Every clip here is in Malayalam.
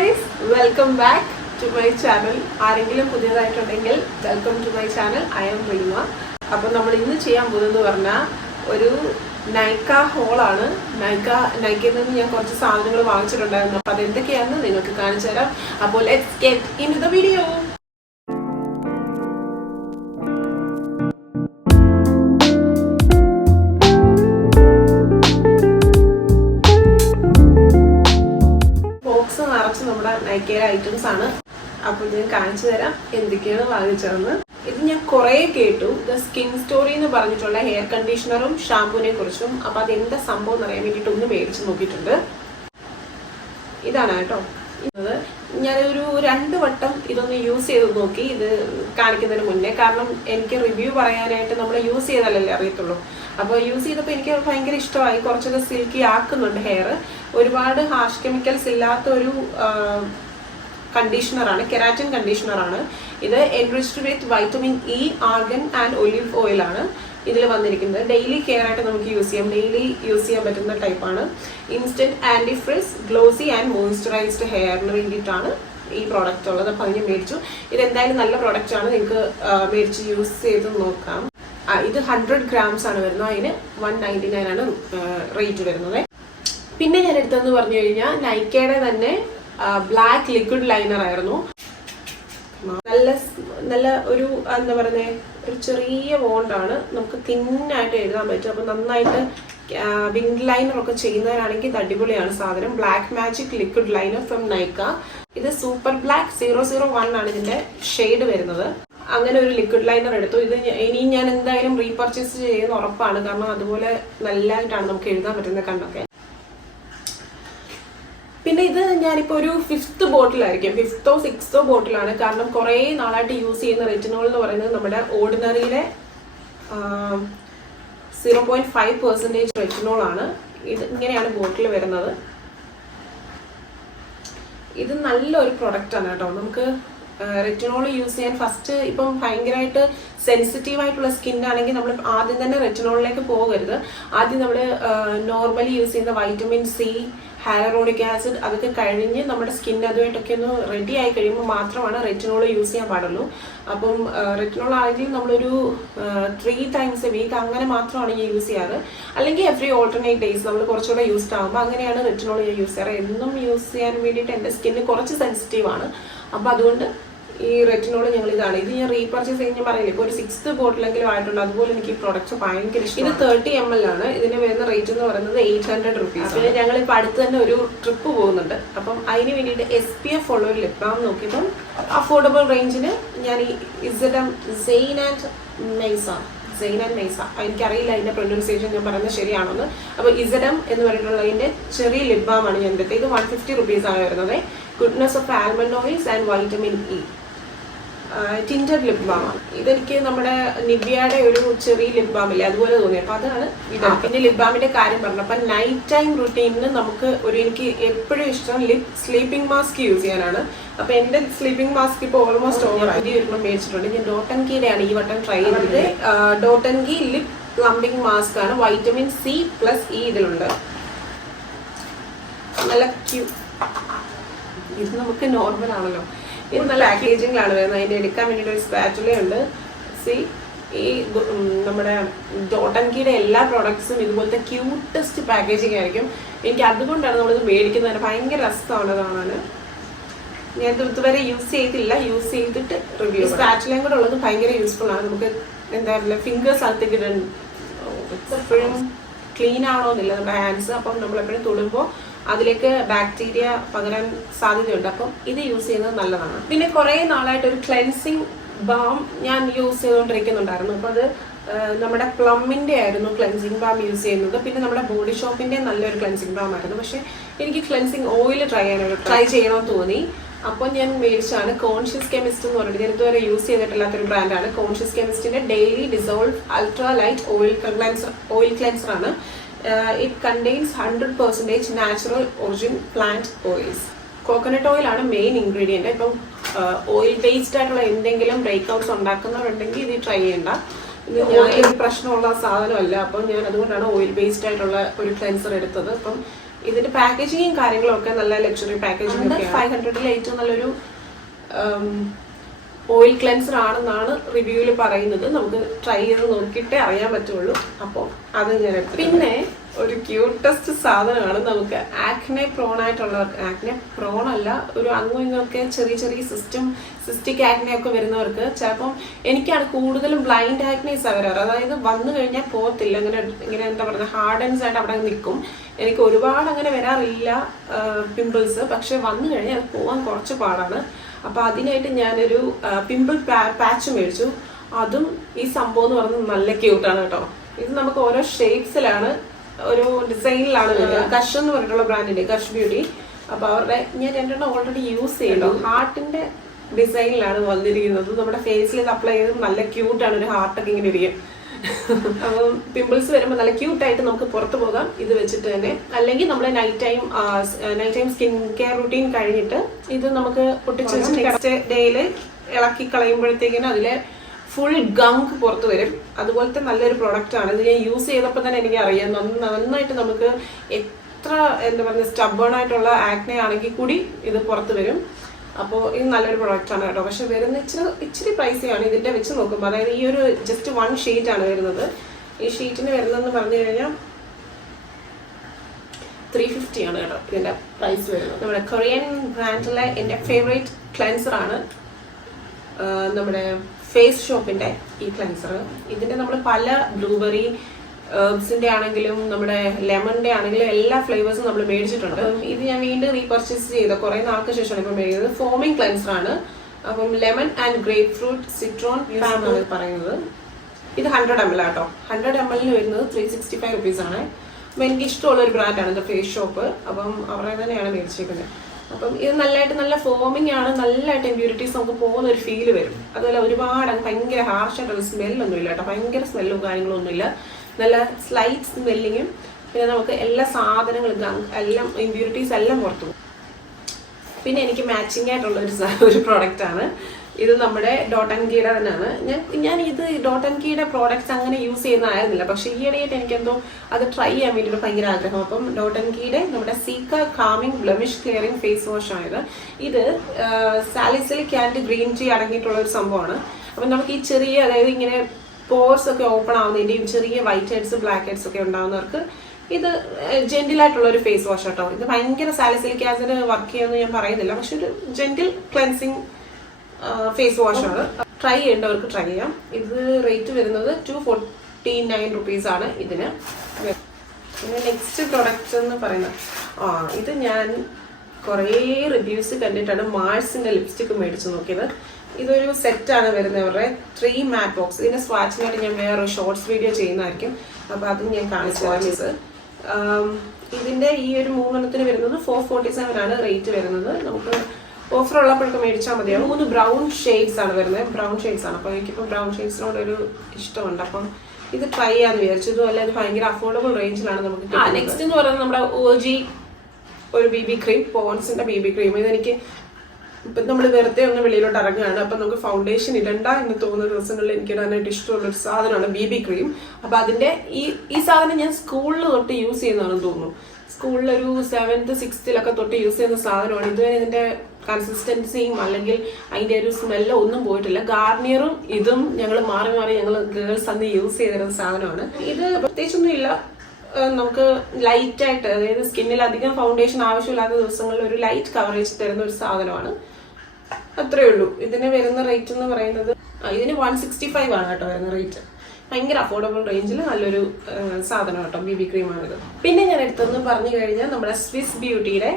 Guys, welcome back to my channel. ആരെങ്കിലും പുതിയതായിട്ടുണ്ടെങ്കിൽ welcome to my channel. I'm Reema. അപ്പം നമ്മൾ ഇന്ന് ചെയ്യാൻ പോകുന്നതെന്ന് പറഞ്ഞാൽ ഒരു നൈക്ക ഹോളാണ്. നൈക്കയിൽ നിന്ന് ഞാൻ കുറച്ച് സാധനങ്ങൾ വാങ്ങിച്ചിട്ടുണ്ടായിരുന്നു. അപ്പം അതെന്തൊക്കെയാണെന്ന് നിങ്ങൾക്ക് കാണിച്ചു തരാം. അപ്പോൾ let's get in the video. നമ്മുടെ നൈക്കയുടെ ഐറ്റംസ് ആണ്. അപ്പോൾ ഞാൻ കാണിച്ചു തരാം എന്തൊക്കെയാണ് വാങ്ങിച്ചതെന്ന്. ഇത് ഞാൻ കുറെ കേട്ടു, ദ സ്കിൻ സ്റ്റോറി എന്ന് പറഞ്ഞിട്ടുള്ള ഹെയർ കണ്ടീഷണറും ഷാമ്പൂവിനെ കുറിച്ചും. അപ്പൊ അതെന്താ സംഭവം എന്ന് അറിയാൻ വേണ്ടിയിട്ട് ഒന്ന് മേടിച്ച് നോക്കിയിട്ടുണ്ട്. ഇതാണ് കേട്ടോ. ഞാനൊരു 2 വട്ടം ഇതൊന്ന് യൂസ് ചെയ്ത് നോക്കി, ഇത് കാണിക്കുന്നതിന് മുന്നേ. കാരണം എനിക്ക് റിവ്യൂ പറയാനായിട്ട് നമ്മൾ യൂസ് ചെയ്താലല്ലേ അറിയത്തുള്ളൂ. അപ്പോൾ യൂസ് ചെയ്തപ്പോൾ എനിക്ക് ഭയങ്കര ഇഷ്ടമായി. കുറച്ചൊക്കെ സിൽക്കി ആക്കുന്നുണ്ട് ഹെയർ. ഒരുപാട് ഹാർഷ് കെമിക്കൽസ് ഇല്ലാത്ത ഒരു കണ്ടീഷണറാണ്, കെരാറ്റിൻ കണ്ടീഷണറാണ്. ഇത് enriched with vitamin E, argan and olive oil ആണ് ഇതിൽ വന്നിരിക്കുന്നത്. ഡെയിലി കെയർ ആയിട്ട് നമുക്ക് യൂസ് ചെയ്യാം, ഡെയിലി യൂസ് ചെയ്യാൻ പറ്റുന്ന ടൈപ്പാണ്. Instant anti frizz, glossy and moisturised ഹെയറിന് വേണ്ടിയിട്ടാണ് ഈ പ്രോഡക്റ്റ് ഉള്ളത്. അപ്പം അതിന് മേടിച്ചു. ഇത് എന്തായാലും നല്ല പ്രോഡക്റ്റ് ആണ്, നിങ്ങൾക്ക് മേടിച്ച് യൂസ് ചെയ്ത് നോക്കാം. ഇത് 100 grams ആണ് വരുന്നത്. അതിന് 199 ആണ് റേറ്റ് വരുന്നത്. പിന്നെ ഞാൻ എടുത്തതെന്ന് പറഞ്ഞു കഴിഞ്ഞാൽ നൈക്കയുടെ തന്നെ ബ്ലാക്ക് ലിക്വിഡ് ലൈനർ ആയിരുന്നു. നല്ല ഒരു എന്താ പറയുന്നത്, ഒരു ചെറിയ വോണ്ടാണ്, നമുക്ക് തിന്നായിട്ട് എഴുതാൻ പറ്റും. അപ്പൊ നന്നായിട്ട് വിങ് ലൈനർ ഒക്കെ ചെയ്യുന്നവരാണെങ്കിൽ ഇത് അടിപൊളിയാണ് സാധനം. Black magic liquid liner from Nykaa. ഇത് സൂപ്പർ ബ്ലാക്ക് 001 ആണ് ഇതിന്റെ ഷെയ്ഡ് വരുന്നത്. അങ്ങനെ ഒരു ലിക്വിഡ് ലൈനർ എടുത്തു. ഇത് ഇനി ഞാൻ എന്തായാലും റീപർച്ചേസ് ചെയ്യുന്ന ഉറപ്പാണ്. കാരണം അതുപോലെ നല്ലതായിട്ടാണ് നമുക്ക് എഴുതാൻ പറ്റുന്നത് കണ്ണൊക്കെ. പിന്നെ ഇത് ഞാനിപ്പോൾ ഒരു 5th ബോട്ടിലായിരിക്കും, 5th or 6th ബോട്ടിലാണ്. കാരണം കുറേ നാളായിട്ട് യൂസ് ചെയ്യുന്ന റെറ്റിനോൾ എന്ന് പറയുന്നത് നമ്മുടെ ഓർഡിനറിയിലെ 0.5% റെറ്റിനോൾ ആണ്. ഇത് ഇങ്ങനെയാണ് ബോട്ടിൽ വരുന്നത്. ഇത് നല്ലൊരു പ്രൊഡക്റ്റ് ആണ് കേട്ടോ. നമുക്ക് റെറ്റിനോൾ യൂസ് ചെയ്യാൻ ഫസ്റ്റ് ഇപ്പം ഭയങ്കരമായിട്ട് സെൻസിറ്റീവ് ആയിട്ടുള്ള സ്കിൻ ആണെങ്കിൽ നമ്മൾ ആദ്യം തന്നെ റെറ്റിനോളിലേക്ക് പോകരുത്. ആദ്യം നമ്മൾ നോർമലി യൂസ് ചെയ്യുന്ന വൈറ്റമിൻ സി, ഹൈലറോണിക് ആസിഡ് അതൊക്കെ കഴിഞ്ഞ് നമ്മുടെ സ്കിൻ അതുമായിട്ടൊക്കെ ഒന്ന് റെഡി ആയി കഴിയുമ്പോൾ മാത്രമാണ് റെറ്റിനോൾ യൂസ് ചെയ്യാൻ പാടുള്ളൂ. അപ്പം റെറ്റിനോൾ ആണെങ്കിൽ നമ്മളൊരു 3 times a week അങ്ങനെ മാത്രമാണ് ഞാൻ യൂസ് ചെയ്യാറ്. അല്ലെങ്കിൽ എവറി alternate days നമ്മൾ കുറച്ചുകൂടെ യൂസ്ഡ് ആകുമ്പോൾ അങ്ങനെയാണ് റെറ്റിനോൾ ഞാൻ യൂസ് ചെയ്യാറ്. എന്നും യൂസ് ചെയ്യാൻ വേണ്ടിയിട്ട് എൻ്റെ സ്കിന്ന് കുറച്ച് സെൻസിറ്റീവ് ആണ്. അപ്പോൾ അതുകൊണ്ട് ഈ റെറ്റിനോൾ ഞങ്ങൾ ഇതാണ്. ഇത് ഞാൻ റീപർച്ചേസ് കഴിഞ്ഞ് പറയില്ല, ഇപ്പോൾ ഒരു 6th ബോട്ടിലെങ്കിലും ആയിട്ടുണ്ട്. അതുപോലെ എനിക്ക് ഈ പ്രോഡക്റ്റ് ഭയങ്കര ഇഷ്ടം. ഇത് 30 ml ആണ്. ഇതിന് വരുന്ന റേറ്റ് എന്ന് പറയുന്നത് 800 rupees. പിന്നെ ഞങ്ങളിപ്പോൾ അടുത്ത് തന്നെ ഒരു ട്രിപ്പ് പോകുന്നുണ്ട്. അപ്പം അതിന് വേണ്ടിയിട്ട് SPF ഉള്ള ഒരു ലിപ് ബാം നോക്കിയപ്പം അഫോർഡബിൾ റേഞ്ചിന് ഞാൻ ഈ സെയിൻ ആൻഡ് മെയ്സ, എനിക്കറിയില്ല അതിന്റെ പ്രൊനൗൺസിയേഷൻ ഞാൻ പറയുന്നത് ശരിയാണോന്ന്. അപ്പോൾ ഇസഡം എന്ന് പറഞ്ഞിട്ടുള്ളതിന്റെ ചെറിയ ലിപ് ബാം ആണ് ഞാൻ എടുത്തത്. ഇത് 150 rupees ആണ് വരുന്നത്. Goodness of almond oils and vitamin E tinted lip balm ആണ്. ഇതെനിക്ക് നമ്മുടെ നിവ്യയുടെ ഒരു ചെറിയ ലിപ് ബാം ഇല്ലേ, അതുപോലെ തോന്നി. അപ്പൊ അതാണ് ഇത്. പിന്നെ ലിപ് ബാമിന്റെ കാര്യം പറഞ്ഞു. അപ്പൊ നൈറ്റ് ടൈം റുട്ടീനിന് നമുക്ക് എനിക്ക് എപ്പോഴും ഇഷ്ടം സ്ലീപ്പിംഗ് മാസ്ക് യൂസ് ചെയ്യാനാണ്. അപ്പൊ എന്റെ സ്ലീപ്പിംഗ് മാസ്ക് ഇപ്പോൾ ഓൾമോസ്റ്റ് ഓവർ ആയി. ഒരെണ്ണം മേടിച്ചിട്ടുണ്ട്. ഞാൻ ഡോട്ടൻകിയുടെയാണ് ഈ വട്ടം ട്രൈ ചെയ്തത്. ഡോട്ടൻകി ലിപ് പ്ലംബിംഗ് മാസ്ക് ആണ്. വൈറ്റമിൻ സി പ്ലസ് ഇ ഇതിലുണ്ട്. നല്ല ഇത് നമുക്ക് നോർമൽ ആണല്ലോ. ഇത് നല്ല പാക്കേജിങ്ങിലാണ് വരുന്നത്. അതിന് എടുക്കാൻ വേണ്ടിയിട്ട് ഒരു സ്പാറ്റുല ഉണ്ട്. ഈ നമ്മുടെ ഡോട്ടൻകിയുടെ എല്ലാ പ്രോഡക്ട്സും ഇതുപോലത്തെ ക്യൂട്ടസ്റ്റ് പാക്കേജിങ് ആയിരിക്കും. എനിക്ക് അതുകൊണ്ടാണ് നമ്മളിത് മേടിക്കുന്നത്. ഭയങ്കര രസമാണ് കാണാൻ. ഞാൻ ഇതുവരെ യൂസ് ചെയ്തില്ല, യൂസ് ചെയ്തിട്ട് റിവ്യൂ. സ്പാറ്റുലയും കൂടെ ഉള്ളത് ഭയങ്കര യൂസ്ഫുൾ ആണ്. നമുക്ക് എന്താ പറയുക, ഫിംഗേഴ്സ് അകത്തേക്ക് ഇടാൻ എപ്പോഴും ക്ലീൻ ആവണമെന്നില്ല നമ്മുടെ ഹാൻഡ്സ്. അപ്പം നമ്മളെപ്പോഴും തൊടുമ്പോൾ അതിലേക്ക് ബാക്ടീരിയ പകരാൻ സാധ്യതയുണ്ട്. അപ്പം ഇത് യൂസ് ചെയ്യുന്നത് നല്ലതാണ്. പിന്നെ കുറേ നാളായിട്ട് ഒരു ക്ലെൻസിങ് ബാം ഞാൻ യൂസ് ചെയ്തുകൊണ്ടിരിക്കുന്നുണ്ടായിരുന്നു. അപ്പോൾ അത് നമ്മുടെ പ്ലമ്മിന്റെ ആയിരുന്നു ക്ലെൻസിങ് ബാം യൂസ് ചെയ്യുന്നത്. പിന്നെ നമ്മുടെ ബോഡി ഷോപ്പിന്റെ നല്ലൊരു ക്ലെൻസിങ് ബാം ആയിരുന്നു. പക്ഷെ എനിക്ക് ക്ലെൻസിങ് ഓയിൽ ട്രൈ ചെയ്യണമെന്ന് തോന്നി. അപ്പോൾ ഞാൻ മേടിച്ചാണ് കോൺഷ്യസ് കെമിസ്റ്റ് എന്ന് പറഞ്ഞിട്ട്. ഞാൻ ഇതുവരെ യൂസ് ചെയ്തിട്ടില്ലാത്തൊരു ബ്രാൻഡാണ് കോൺഷ്യസ് കെമിസ്റ്റിന്റെ daily dissolve ultra light oil cleanser ആണ്. It contains 100% natural origin plant oils. Coconut oil ആണ് മെയിൻ ഇൻഗ്രീഡിയൻറ്റ്. ഇപ്പം ഓയിൽ ബേസ്ഡ് ആയിട്ടുള്ള എന്തെങ്കിലും ബ്രേക്ക്ഔട്ട്സ് ഉണ്ടാക്കുന്നവരുണ്ടെങ്കിൽ ഇത് ട്രൈ ചെയ്യണ്ട. ഇത് ഞാൻ പ്രശ്നമുള്ള സാധനമല്ല. അപ്പം ഞാൻ അതുകൊണ്ടാണ് ഓയിൽ ബേസ്ഡ് ആയിട്ടുള്ള ഒരു ക്ലെൻസർ എടുത്തത്. അപ്പം ഇതിന്റെ പാക്കേജിങ്ങും കാര്യങ്ങളും ഒക്കെ നല്ല ലക്ഷറി പാക്കേജിംഗ് 500-ൽ ഏറ്റവും നല്ലൊരു ഓയിൽ ക്ലെൻസർ ആണെന്നാണ് റിവ്യൂവിൽ പറയുന്നത്. നമുക്ക് ട്രൈ ചെയ്ത് നോക്കിയിട്ടേ അറിയാൻ പറ്റുള്ളൂ. അപ്പോൾ അത് ഞാൻ പിന്നെ ഒരു ക്യൂട്ടസ്റ്റ് സാധനമാണ് നമുക്ക് ആക്നെ പ്രോൺ ആയിട്ടുള്ളവർക്ക്, ആക്നെ പ്രോൺ അല്ല, ഒരു അങ്ങും ഇങ്ങൊക്കെ ചെറിയ ചെറിയ സിസ്റ്റിക് ആക്നെ ഒക്കെ വരുന്നവർക്ക് ചിലപ്പം എനിക്കാണ് കൂടുതലും ബ്ലൈൻഡ് ആക്നേസ് വരാറ്. അതായത് വന്നു കഴിഞ്ഞാൽ പോകത്തില്ല, ഇങ്ങനെ എന്താ പറയുക ഹാർഡൻസ് ആയിട്ട് അവിടെ നിൽക്കും. എനിക്ക് ഒരുപാട് അങ്ങനെ വരാറില്ല പിമ്പിൾസ്, പക്ഷെ വന്നു കഴിഞ്ഞാൽ അത് പോകാൻ കുറച്ച് പാടാണ്. അപ്പോൾ അതിനായിട്ട് ഞാനൊരു പിമ്പിൾ പാച്ച് മേടിച്ചു. അതും ഈ സംഭവം എന്ന് പറയുന്നത് നല്ല ക്യൂട്ടാണ് കേട്ടോ. ഇത് നമുക്ക് ഓരോ ഷേപ്സിലാണ്, ഒരു ഡിസൈനിലാണ് വരിക. കഷ് എന്ന് പറഞ്ഞിട്ടുള്ള ബ്രാൻഡിന്റെ കഷ് ബ്യൂട്ടി. അപ്പോൾ അവരുടെ ഞാൻ 2 ഓൾറെഡി യൂസ് ചെയ്യണ്ടോ, ഹാർട്ടിന്റെ ഡിസൈനിലാണ് വന്നിരിക്കുന്നത്. നമ്മുടെ ഫേസിൽ ഇത് അപ്ലൈ ചെയ്ത് നല്ല ക്യൂട്ടാണ്, ഒരു ഹാർട്ടൊക്കെ ഇങ്ങനെ ഇരിക്കും. അപ്പം പിമ്പിൾസ് വരുമ്പോൾ നല്ല ക്യൂട്ടായിട്ട് നമുക്ക് പുറത്തു പോകാം ഇത് വെച്ചിട്ട് തന്നെ. അല്ലെങ്കിൽ നമ്മൾ night time skin care routine കഴിഞ്ഞിട്ട് ഇത് നമുക്ക് പൊട്ടിച്ച് വെച്ച് നെക്സ്റ്റ് ഡേയിൽ ഇളക്കി കളയുമ്പോഴത്തേക്കിനും അതിലെ ഫുൾ ഗങ്ക് പുറത്ത് വരും. അതുപോലത്തെ നല്ലൊരു പ്രൊഡക്റ്റ് ആണ് ഇത്. ഞാൻ യൂസ് ചെയ്തപ്പോൾ തന്നെ എനിക്ക് അറിയാം നന്നായിട്ട് നമുക്ക് എത്ര എന്താ പറയുക സ്റ്റബേൺ ആയിട്ടുള്ള ആക്നെ ആണെങ്കിൽ കൂടി ഇത് പുറത്ത് വരും. അപ്പോൾ ഇത് നല്ലൊരു പ്രൊഡക്റ്റ് ആണ് കേട്ടോ. പക്ഷെ വരുന്ന ഇച്ചിരി പ്രൈസിയാണ് ഇതിന്റെ വെച്ച് നോക്കുമ്പോൾ. അതായത് ഈ ഒരു ജസ്റ്റ് 1 ഷീറ്റ് ആണ് വരുന്നത്. ഈ ഷീറ്റിന് വരുന്നതെന്ന് പറഞ്ഞു കഴിഞ്ഞാൽ 350 ആണ് കേട്ടോ ഇതിന്റെ പ്രൈസ് വരുന്നത്. നമ്മുടെ കൊറിയൻ ബ്രാൻഡിലെ എൻ്റെ ഫേവറേറ്റ് ക്ലെൻസർ ആണ് നമ്മുടെ ഫേസ് ഷോപ്പിന്റെ ഈ ക്ലെൻസർ. ഇതിന്റെ നമ്മൾ പല ബ്ലൂബെറി ഹെർബ്സിന്റെ ആണെങ്കിലും നമ്മുടെ ലെമണിന്റെ ആണെങ്കിലും എല്ലാ ഫ്ലേവേഴ്സും നമ്മൾ മേടിച്ചിട്ടുണ്ട്. ഇത് ഞാൻ വീണ്ടും റീപർച്ചേസ് ചെയ്ത കുറെ നാൾക്ക് ശേഷമാണ് ഇപ്പം മേടിച്ചത്. ഫോമിംഗ് ക്ലെൻസർ ആണ്. അപ്പം lemon and grape fruit Citroen ആണ് പറയുന്നത്. ഇത് 100 ml ആട്ടോ. 100 ml വരുന്നത് 365 rupees ആണ്. അപ്പം എനിക്ക് ഇഷ്ടമുള്ള ഒരു ബ്രാൻഡാണ് ഇത് ഫേസ് ഷോപ്പ്. അപ്പം അവരുടെ തന്നെയാണ് മേടിച്ചേക്കുന്നത്. അപ്പം ഇത് നല്ല ഫോമിംഗ് ആണ്, നല്ലതായിട്ട് ഇമ്പ്യൂരിറ്റീസ് നമുക്ക് പോകുന്ന ഒരു ഫീല് വരും. അതുപോലെ ഒരുപാട് ഭയങ്കര ഹാർഷായിട്ടുള്ള സ്മെല്ലൊന്നും ഇല്ല കേട്ടോ. ഭയങ്കര സ്മെല്ലും കാര്യങ്ങളൊന്നുമില്ല. നല്ല സ്ലൈറ്റ് സ്മെല്ലിങ്ങും പിന്നെ നമുക്ക് എല്ലാ സാധനങ്ങളും എല്ലാം ഇമ്പ്യൂരിറ്റീസ് എല്ലാം പുറത്തു പോകും. പിന്നെ എനിക്ക് മാച്ചിങ് ആയിട്ടുള്ള ഒരു പ്രോഡക്റ്റ് ആണ് ഇത്. നമ്മുടെ ഡോട്ട് ആൻഡ് കീയുടെ തന്നെയാണ്. ഞാൻ ഇത് ഡോട്ട് ആൻഡ് കീയുടെ പ്രോഡക്റ്റ്സ് അങ്ങനെ യൂസ് ചെയ്യുന്നതായിരുന്നില്ല, പക്ഷെ ഈയിടെയായിട്ട് എനിക്കെന്തോ അത് ട്രൈ ചെയ്യാൻ വേണ്ടിയിട്ട് ഭയങ്കര ആഗ്രഹം. അപ്പം ഡോട്ട് ആൻഡ് കീയുടെ നമ്മുടെ cica calming blemish clearing face wash ആണിത്. ഇത് സാലിസിലിക് ആൻഡ് ഗ്രീൻ ടീ അടങ്ങിയിട്ടുള്ള ഒരു സംഭവമാണ്. അപ്പം നമുക്ക് ഈ ചെറിയ, അതായത് ഇങ്ങനെ പോർസ് ഒക്കെ ഓപ്പൺ ആവുന്നതിന്റെയും ചെറിയ വൈറ്റ് ഹെഡ്സ് ബ്ലാക്ക് ഹെഡ്സ് ഒക്കെ ഉണ്ടാവുന്നവർക്ക് ഇത് ജെന്റിലായിട്ടുള്ള ഒരു ഫേസ് വാഷ് കേട്ടോ. ഇത് ഭയങ്കര സാലിസിലിക് ആസിഡ് വർക്ക് ചെയ്യുമെന്ന് ഞാൻ പറയുന്നില്ല, പക്ഷെ ഒരു ജെന്റിൽ ക്ലെൻസിങ് ഫേസ് വാഷ് ആണ്. ട്രൈ ചെയ്യേണ്ടവർക്ക് ട്രൈ ചെയ്യാം. ഇത് റേറ്റ് വരുന്നത് 249 rupees ആണ് ഇതിന്. പിന്നെ നെക്സ്റ്റ് പ്രൊഡക്റ്റ് എന്ന് പറയുന്നത് ഇത് ഞാൻ കുറേ റിവ്യൂസ് കണ്ടിട്ടാണ് മാഴ്സിന്റെ ലിപ്സ്റ്റിക് മേടിച്ച് നോക്കിയത്. ഇതൊരു സെറ്റാണ് വരുന്നത്, അവരുടെ 3 മാറ്റ് ബോക്സ്. ഇതിന്റെ സ്വാച്ചിനായിട്ട് ഞാൻ വേറെ ഷോർട്സ് വീഡിയോ ചെയ്യുന്നതായിരിക്കും. അപ്പൊ അതും ഞാൻ കാണിച്ചു തരാം. ഇതിന്റെ ഈ ഒരു 3 വരുന്നത് 447 ആണ് റേറ്റ് വരുന്നത്. നമുക്ക് ഓഫർ ഉള്ളപ്പോഴൊക്കെ മേടിച്ചാൽ മതിയാവും. 3 ബ്രൗൺ ഷെയ്ഡ്സ് ആണ് വരുന്നത്. ബ്രൗൺ ഷെയ്ഡ്സ് ആണ്. അപ്പോൾ എനിക്കിപ്പോൾ ബ്രൗൺ ഷെയ്ഡ്സിനോട് ഒരു ഇഷ്ടമുണ്ട്. അപ്പം ഇത് ട്രൈ ചെയ്യാന്ന് വിചാരിച്ചു. ഇതുപോലെ ഇത് ഭയങ്കര അഫോർഡബിൾ റേഞ്ചിലാണ് നമുക്ക്. നെക്സ്റ്റ് എന്ന് പറയുന്നത് നമ്മുടെ OG ഒരു BB ക്രീം, പോൺസിന്റെ BB ക്രീം. ഇതെനിക്ക് ഇപ്പം നമ്മൾ വെറുതെ ഒന്ന് വെളിയിലോട്ട് ഇറങ്ങുകയാണ്, അപ്പം നമുക്ക് ഫൗണ്ടേഷൻ ഇടണ്ട എന്ന് തോന്നുന്ന ദിവസങ്ങളിൽ എനിക്ക് ഇടാനായിട്ട് ഇഷ്ടമുള്ളൊരു സാധനമാണ് BB ക്രീം. അപ്പം അതിന്റെ ഈ സാധനം ഞാൻ സ്കൂളിൽ തൊട്ട് യൂസ് ചെയ്യുന്നതാണെന്ന് തോന്നുന്നു. സ്കൂളിലൊരു 7th 6th തൊട്ട് യൂസ് ചെയ്യുന്ന സാധനമാണ്. ഇതുവരെ ഇതിന്റെ കൺസിസ്റ്റൻസിയും അല്ലെങ്കിൽ അതിന്റെ ഒരു സ്മെല്ലോ ഒന്നും പോയിട്ടില്ല. ഗാർണിയറും ഇതും ഞങ്ങൾ മാറി ഞങ്ങൾ ഗേൾസ് അന്ന് യൂസ് ചെയ്തിരുന്ന സാധനമാണ്. ഇത് പ്രത്യേകിച്ചൊന്നും ഇല്ല, നമുക്ക് ലൈറ്റ് ആയിട്ട്, അതായത് സ്കിന്നിൽ അധികം ഫൗണ്ടേഷൻ ആവശ്യമില്ലാത്ത ദിവസങ്ങളിൽ ഒരു ലൈറ്റ് കവറേജ് തരുന്ന ഒരു സാധനമാണ്. അത്രേ ഉള്ളൂ. ഇതിന് വരുന്ന റേറ്റ് എന്ന് പറയുന്നത് ഇതിന് 165 ആണ് കേട്ടോ വരുന്ന റേറ്റ്. ഭയങ്കര അഫോർഡബിൾ റേഞ്ചിൽ നല്ലൊരു സാധനം കേട്ടോ, BB ക്രീമാണിത്. പിന്നെ ഞാൻ എടുത്തതെന്ന് പറഞ്ഞു കഴിഞ്ഞാൽ നമ്മുടെ സ്വിസ് ബ്യൂട്ടിയുടെ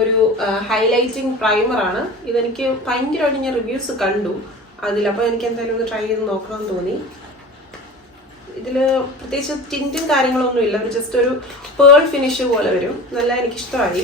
ഒരു ഹൈലൈറ്റിംഗ് പ്രൈമർ ആണ്. ഇതെനിക്ക് ഭയങ്കരമായിട്ട് ഞാൻ റിവ്യൂസ് കണ്ടു അതിലപ്പോൾ എനിക്ക് എന്തായാലും ഒന്ന് ട്രൈ ചെയ്ത് നോക്കണമെന്ന് തോന്നി. ഇതില് പ്രത്യേകിച്ച് ടിന്റും കാര്യങ്ങളൊന്നും ഇല്ല, ഒരു ജസ്റ്റ് ഒരു പേൾ ഫിനിഷ് പോലെ വരും. നല്ല എനിക്കിഷ്ടമായി.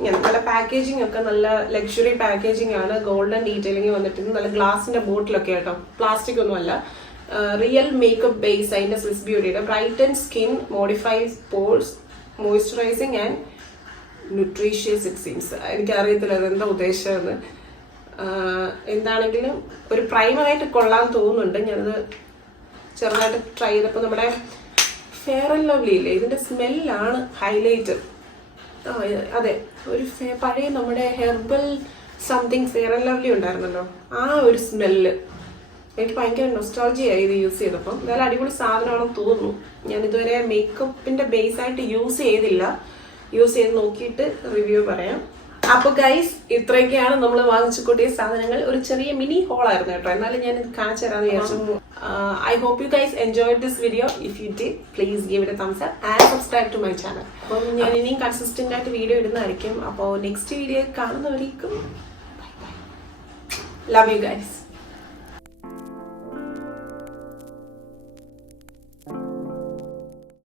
ഇങ്ങനെ നല്ല പാക്കേജിങ് ഒക്കെ നല്ല ലക്ഷറി പാക്കേജിങ് ആണ്. ഗോൾഡൻ ഡീറ്റെയിലിംഗ് വന്നിട്ടുണ്ട്. നല്ല ഗ്ലാസിന്റെ ബോട്ടിലൊക്കെ ആട്ടോ, പ്ലാസ്റ്റിക് ഒന്നും അല്ല. റിയൽ മേക്കപ്പ് ബേസ് അതിന്റെ സ്വിസ് ബ്യൂട്ടിയുടെ brighten skin, modifies pores, moisturising and nutritious it seems. എനിക്കറിയത്തില്ല അതെന്താ ഉദ്ദേശിച്ചതെന്ന്. എന്താണെങ്കിലും ഒരു പ്രൈമറായിട്ട് കൊള്ളാൻ തോന്നുന്നുണ്ട്. ഞാനത് ചെറുതായിട്ട് ട്രൈ ചെയ്തപ്പോൾ നമ്മുടെ ഫെയർ ആൻഡ് ലവ്ലി ഇല്ലേ, ഇതിന്റെ സ്മെല്ലാണ് ഹൈലൈറ്റ്. ആ അതെ, ഒരു പഴയ നമ്മുടെ herbal something fair and lovely ഉണ്ടായിരുന്നല്ലോ, ആ ഒരു സ്മെല്ല് എനിക്ക് ഭയങ്കര നൊസ്റ്റാൾജിയായി ഇത് യൂസ് ചെയ്തപ്പം. എന്തായാലും അടിപൊളി സാധനമാണെന്ന് തോന്നുന്നു. ഞാൻ ഇതുവരെ മേക്കപ്പിന്റെ ബേസ് ആയിട്ട് യൂസ് ചെയ്തില്ല, യൂസ് ചെയ്ത് നോക്കിയിട്ട് റിവ്യൂ പറയാം. അപ്പോൾ ഗൈസ്, ഇത്രയൊക്കെയാണ് നമ്മൾ വാങ്ങിച്ചു കൂട്ടിയ സാധനങ്ങൾ. ഒരു ചെറിയ മിനി ഹോൾ ആയിരുന്നു കേട്ടോ, എന്നാലും ഞാൻ ഇത് കാണിച്ചു തരാമെന്ന് വിചാരിച്ചു. I hope you guys enjoyed this video. If you did, please give it a thumbs up and subscribe to my channel. അപ്പം ഞാൻ ഇനിയും കൺസിസ്റ്റന്റ് ആയിട്ട് വീഡിയോ ഇടുന്നതായിരിക്കും. അപ്പോൾ നെക്സ്റ്റ് വീഡിയോ കാണുന്നവരേക്കും ലവ് യു ഗൈസ്.